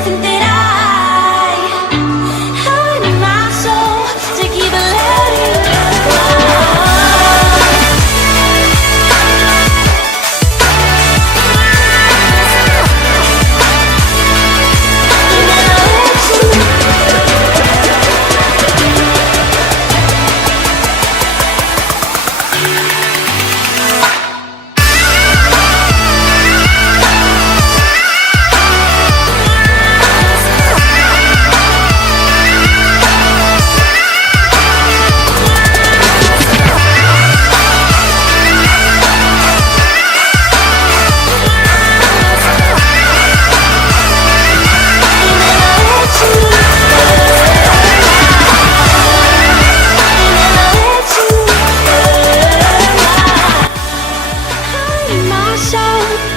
think that I need my soul to keep letting go.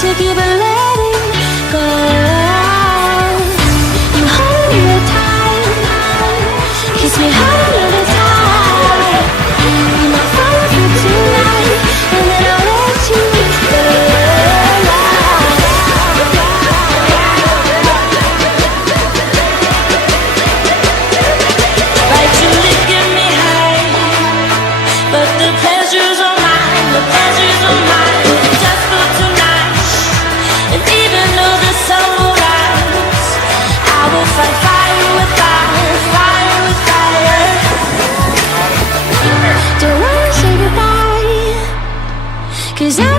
To keep letting go. You hold me real tight, kiss me hard another time. Be my fire for tonight, and then I'll let you go. Like to get me high, but the pleasure's all mine, the pleasure's all mine, just for tonight. And even though the sun will rise, I will fight fire with fire, fire with fire. Don't wanna say goodbye, 'cause I